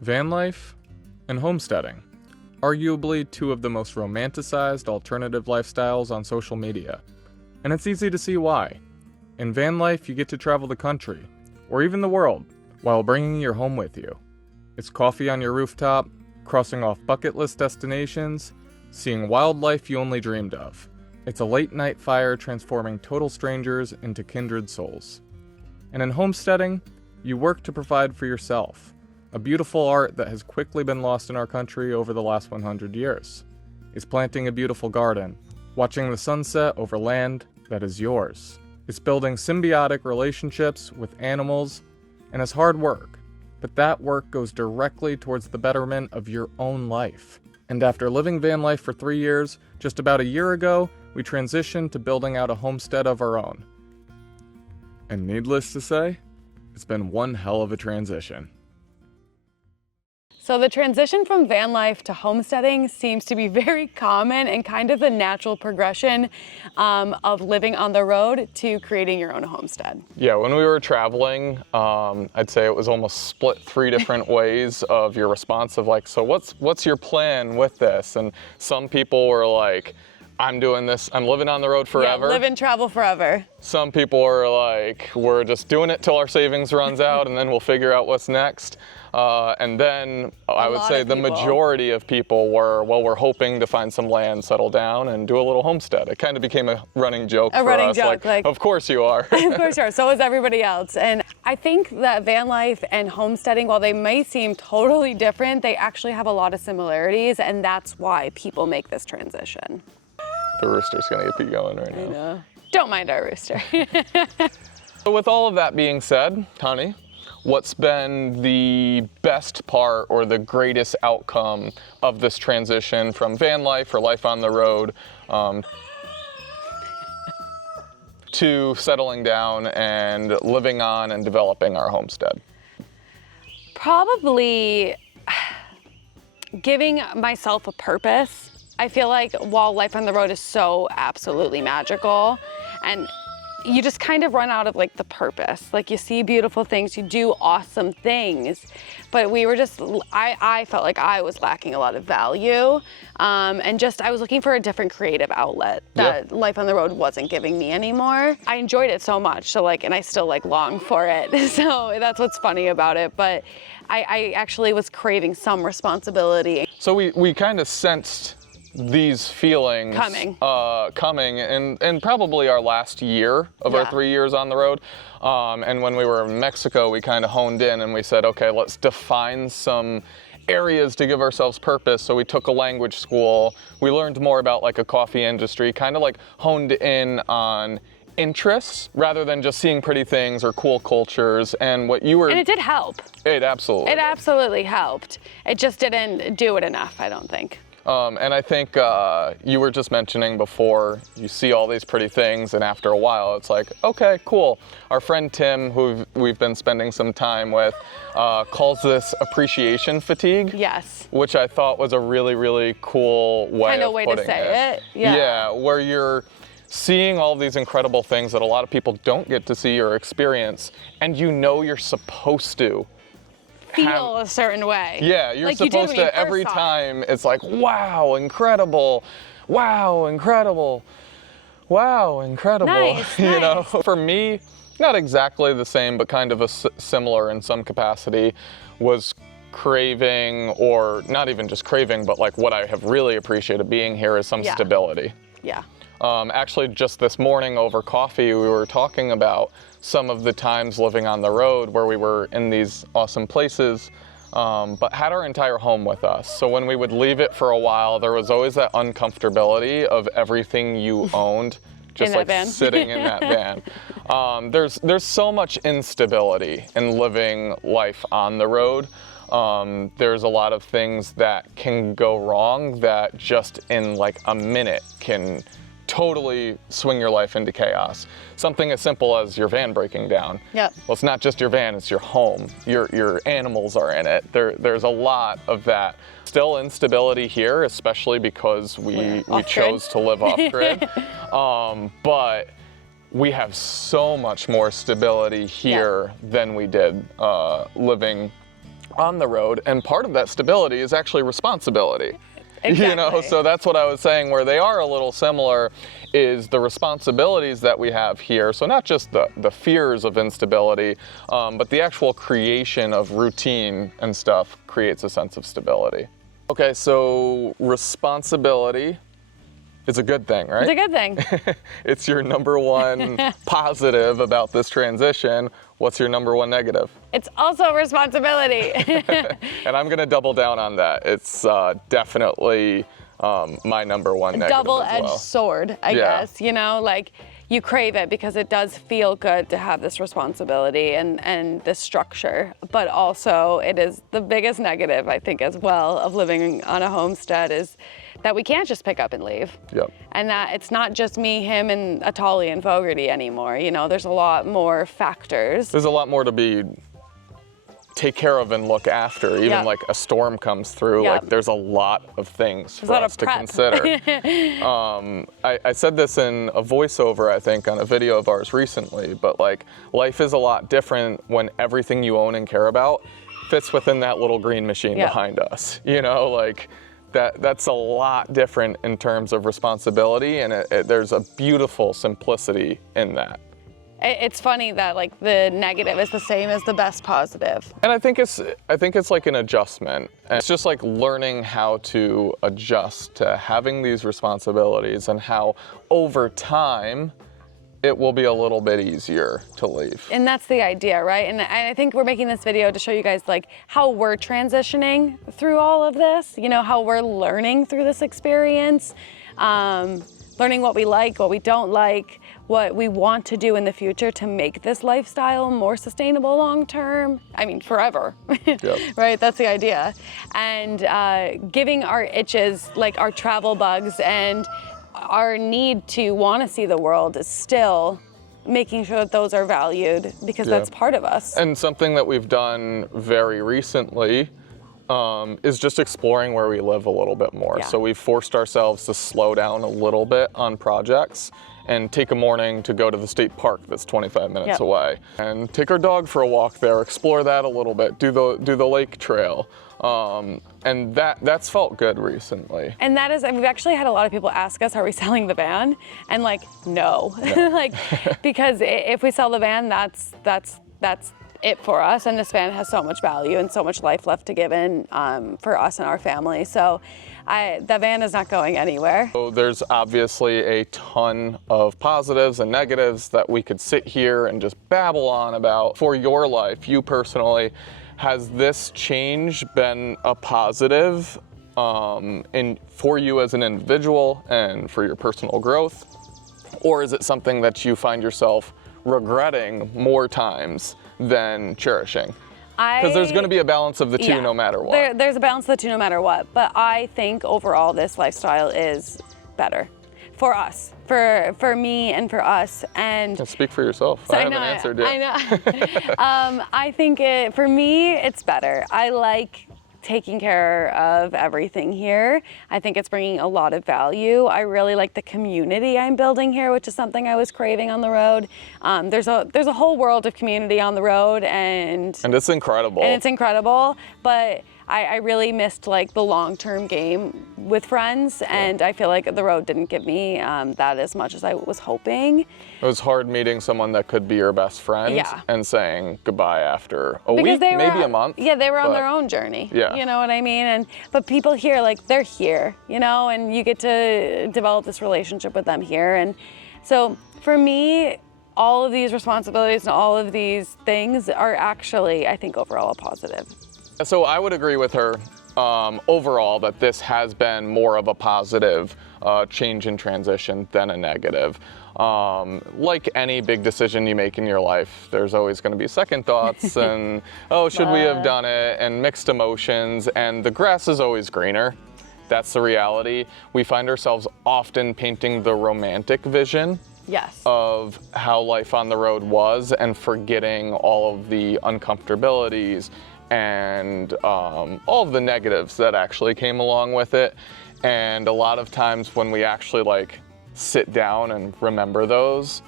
Van life and homesteading, arguably two of the most romanticized alternative lifestyles on social media. And it's easy to see why. In van life, you get to travel the country, or even the world, while bringing your home with you. It's coffee on your rooftop, crossing off bucket list destinations, seeing wildlife you only dreamed of. It's a late night fire transforming total strangers into kindred souls. And in homesteading, you work to provide for yourself, a beautiful art that has quickly been lost in our country over the last 100 years. It's planting a beautiful garden, watching the sunset over land that is yours. It's building symbiotic relationships with animals, and it's hard work, but that work goes directly towards the betterment of your own life. And after living van life for 3 years, just about a year ago, we transitioned to building out a homestead of our own. And needless to say, it's been one hell of a transition. So the transition from van life to homesteading seems to be very common and kind of the natural progression of living on the road to creating your own homestead. Yeah, when we were traveling, I'd say it was almost split 3 different ways of your response of like, so what's your plan with this? And some people were like, I'm doing this, I'm living on the road forever. Yeah, live and travel forever. Some people are like, we're just doing it till our savings runs out and then we'll figure out what's next. And then I would say the majority of people were, well, we're hoping to find some land, settle down, and do a little homestead. It kind of became a running joke for us. Like, of course you are. Of course you are. So is everybody else. And I think that van life and homesteading, while they may seem totally different, they actually have a lot of similarities, and that's why people make this transition. The rooster's gonna get me going right now. I know. Don't mind our rooster. So with all of that being said, honey, what's been the best part or the greatest outcome of this transition from van life or life on the road to settling down and living on and developing our homestead? Probably giving myself a purpose. I feel like while life on the road is so absolutely magical, and you just kind of run out of like the purpose. Like you see beautiful things, you do awesome things, but we were just, I felt like I was lacking a lot of value. And just, I was looking for a different creative outlet that life on the road wasn't giving me anymore. I enjoyed it so much. So like, and I still like long for it. So that's what's funny about it. But I actually was craving some responsibility. So we kind of sensed these feelings coming and probably our last year of our 3 years on the road. And when we were in Mexico, we kind of honed in and we said, okay, let's define some areas to give ourselves purpose. So we took a language school. We learned more about like a coffee industry, kind of like honed in on interests rather than just seeing pretty things or cool cultures. And what you were... And it did help. It absolutely It absolutely helped. It just didn't do it enough, I don't think. And I think you were just mentioning before, you see all these pretty things, and after a while, it's like, okay, cool. Our friend Tim, who we've been spending some time with, calls this appreciation fatigue. Yes. Which I thought was a really, really cool way of putting to say it. Yeah. Yeah, where you're seeing all these incredible things that a lot of people don't get to see or experience, and you know you're supposed to feel a certain way. Yeah, you're like supposed to every time. It's like, wow, incredible. Wow, incredible. Wow, incredible. Nice, you know, for me, not exactly the same, but kind of a similar in some capacity, was craving, or not even just craving, but like what I have really appreciated being here is some stability. Yeah. Actually, just this morning over coffee, we were talking about some of the times living on the road where we were in these awesome places, but had our entire home with us. So when we would leave it for a while, there was always that uncomfortability of everything you owned just like sitting in that van. There's so much instability in living life on the road. There's a lot of things that can go wrong that just in like a minute can totally swing your life into chaos. Something as simple as your van breaking down. Yep. Well, it's not just your van, it's your home. Your animals are in it. There's a lot of that. Still instability here, especially because we chose to live off-grid. But we have so much more stability here than we did living on the road, and part of that stability is actually responsibility. Exactly. So that's what I was saying, where they are a little similar is the responsibilities that we have here. So not just the fears of instability, but the actual creation of routine and stuff creates a sense of stability. Okay, so responsibility is a good thing, right? It's a good thing. It's your number one positive about this transition. What's your number one negative? It's also responsibility. And I'm gonna double down on that. It's definitely my number one negative Double-edged as well. sword, I guess. Like you crave it because it does feel good to have this responsibility and this structure, but also it is the biggest negative, I think, as well, of living on a homestead is that we can't just pick up and leave. Yep. And that it's not just me, him, and Atali and Fogarty anymore. There's a lot more factors. There's a lot more to take care of and look after. Even Yep. like a storm comes through, Yep. like there's a lot of things There's for a lot us of to prep. consider. I said this in a voiceover, I think, on a video of ours recently, but like life is a lot different when everything you own and care about fits within that little green machine Yep. behind us. Like that's a lot different in terms of responsibility, and there's a beautiful simplicity in that. It's funny that like the negative is the same as the best positive. And I think it's like an adjustment. And it's just like learning how to adjust to having these responsibilities and how over time it will be a little bit easier to leave. And that's the idea, right? And I think we're making this video to show you guys like how we're transitioning through all of this, how we're learning through this experience, learning what we like, what we don't like, what we want to do in the future to make this lifestyle more sustainable long term. I mean, forever, Yep. right? That's the idea. And giving our itches, like our travel bugs and our need to want to see the world is still making sure that those are valued because Yeah. that's part of us. And something that we've done very recently is just exploring where we live a little bit more. Yeah. So we've forced ourselves to slow down a little bit on projects and take a morning to go to the state park that's 25 minutes Yep. away and take our dog for a walk there, explore that a little bit, do the lake trail. And that's felt good recently. And that is, we've actually had a lot of people ask us, are we selling the van? And like, no. Like, because if we sell the van, that's it for us. And this van has so much value and so much life left to give in for us and our family. So the van is not going anywhere. So there's obviously a ton of positives and negatives that we could sit here and just babble on about. For your life, you personally, has this change been a positive for you as an individual and for your personal growth? Or is it something that you find yourself regretting more times than cherishing? Because there's going to be a balance of the two no matter what. There's a balance of the two no matter what. But I think overall this lifestyle is better for us, for me and for us. And Speak for yourself. so I haven't answered yet. I know. I think for me, it's better. I like taking care of everything here. I think it's bringing a lot of value. I really like the community I'm building here, which is something I was craving on the road. There's a whole world of community on the road, and it's incredible. And it's incredible, but I really missed like the long-term game with friends, and I feel like the road didn't give me that as much as I was hoping. It was hard meeting someone that could be your best friend and saying goodbye after a week, maybe a month. Yeah, they were on their own journey. Yeah. You know what I mean? But people here, like, they're here, and you get to develop this relationship with them here. And so for me, all of these responsibilities and all of these things are actually, I think, overall a positive. So I would agree with her overall that this has been more of a positive change in transition than a negative. Like any big decision you make in your life, there's always going to be second thoughts and, oh, should we have done it, and mixed emotions, and the grass is always greener. That's the reality. We find ourselves often painting the romantic vision of how life on the road was and forgetting all of the uncomfortabilities and all of the negatives that actually came along with it. And a lot of times when we actually like sit down and remember those,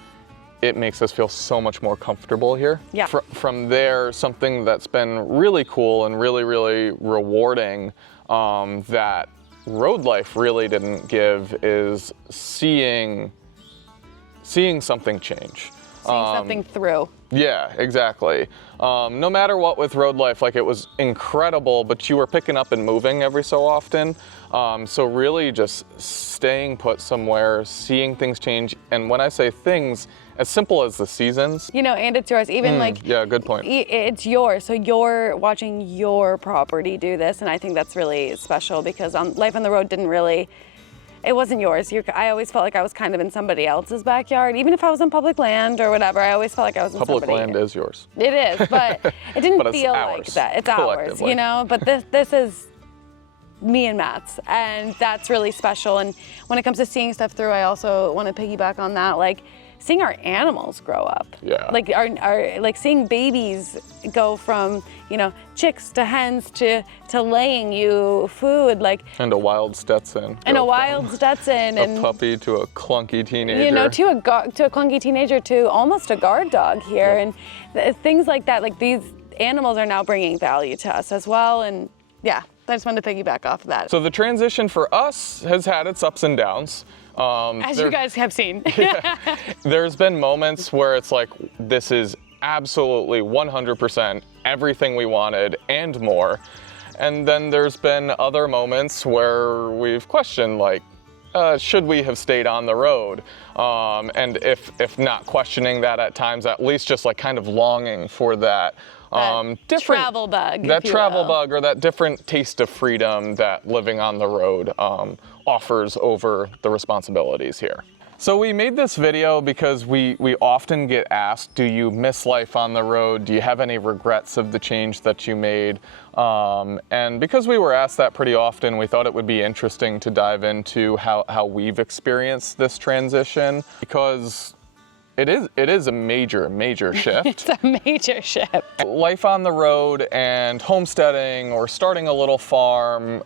it makes us feel so much more comfortable here. Yeah. From there, something that's been really cool and really, really rewarding that road life really didn't give is seeing something change. Seeing something through. Yeah, exactly. No matter what with road life, like it was incredible, but you were picking up and moving every so often. So really just staying put somewhere, seeing things change. And when I say things, as simple as the seasons. You know, and it's yours. Even like, yeah, good point. It's yours. So you're watching your property do this. And I think that's really special because Life on the Road didn't really, it wasn't yours. I always felt like I was kind of in somebody else's backyard. Even if I was on public land or whatever, I always felt like I was in Public somebody. land is yours. It is, but it didn't But it's feel ours, like that. It's ours, you know? But this is me and Matt's, and that's really special. And when it comes to seeing stuff through, I also want to piggyback on that, like seeing our animals grow up. Yeah. Like our like seeing babies go from, you know, chicks to hens to laying you food, like. And a wild Stetson. And a wild Stetson. A puppy to a clunky teenager. You know, to a clunky teenager, to almost a guard dog here. Yep. And things like that, like these animals are now bringing value to us as well. And yeah, I just wanted to piggyback off of that. So the transition for us has had its ups and downs. As you guys have seen. Yeah, there's been moments where it's like, this is absolutely 100% everything we wanted and more. And then there's been other moments where we've questioned, like, should we have stayed on the road? And if not questioning that at times, at least just like kind of longing for that. Different travel bug. That travel bug or that different taste of freedom that living on the road offers over the responsibilities here. So we made this video because we often get asked, do you miss life on the road? Do you have any regrets of the change that you made? And because we were asked that pretty often, we thought it would be interesting to dive into how we've experienced this transition, because it is a major shift. It's a major shift. Life on the road and homesteading or starting a little farm,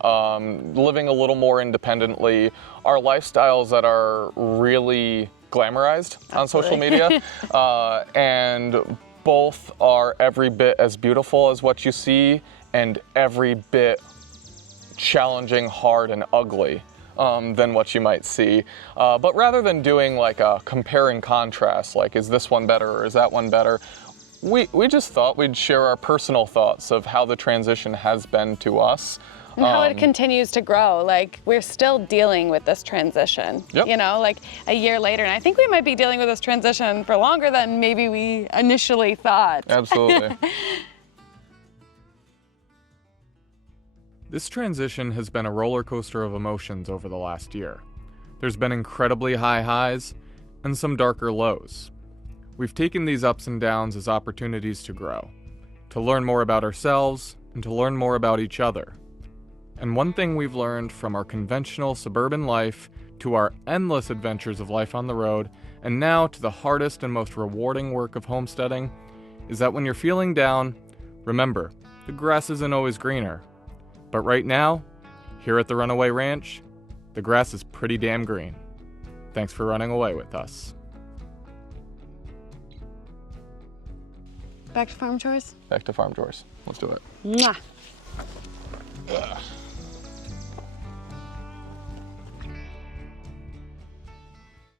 living a little more independently are lifestyles that are really glamorized on social media. And both are every bit as beautiful as what you see and every bit challenging, hard, and ugly than what you might see. But rather than doing like a compare and contrast, like is this one better or is that one better, we just thought we'd share our personal thoughts of how the transition has been to us. And how it continues to grow. Like, we're still dealing with this transition, yep. You know, like a year later. And I think we might be dealing with this transition for longer than maybe we initially thought. Absolutely. This transition has been a roller coaster of emotions over the last year. There's been incredibly high highs and some darker lows. We've taken these ups and downs as opportunities to grow, to learn more about ourselves, and to learn more about each other. And one thing we've learned from our conventional suburban life to our endless adventures of life on the road, and now to the hardest and most rewarding work of homesteading, is that when you're feeling down, remember, the grass isn't always greener. But right now, here at the Runaway Ranch, the grass is pretty damn green. Thanks for running away with us. Back to farm chores? Back to farm chores. Let's do it. Mwah. Ugh.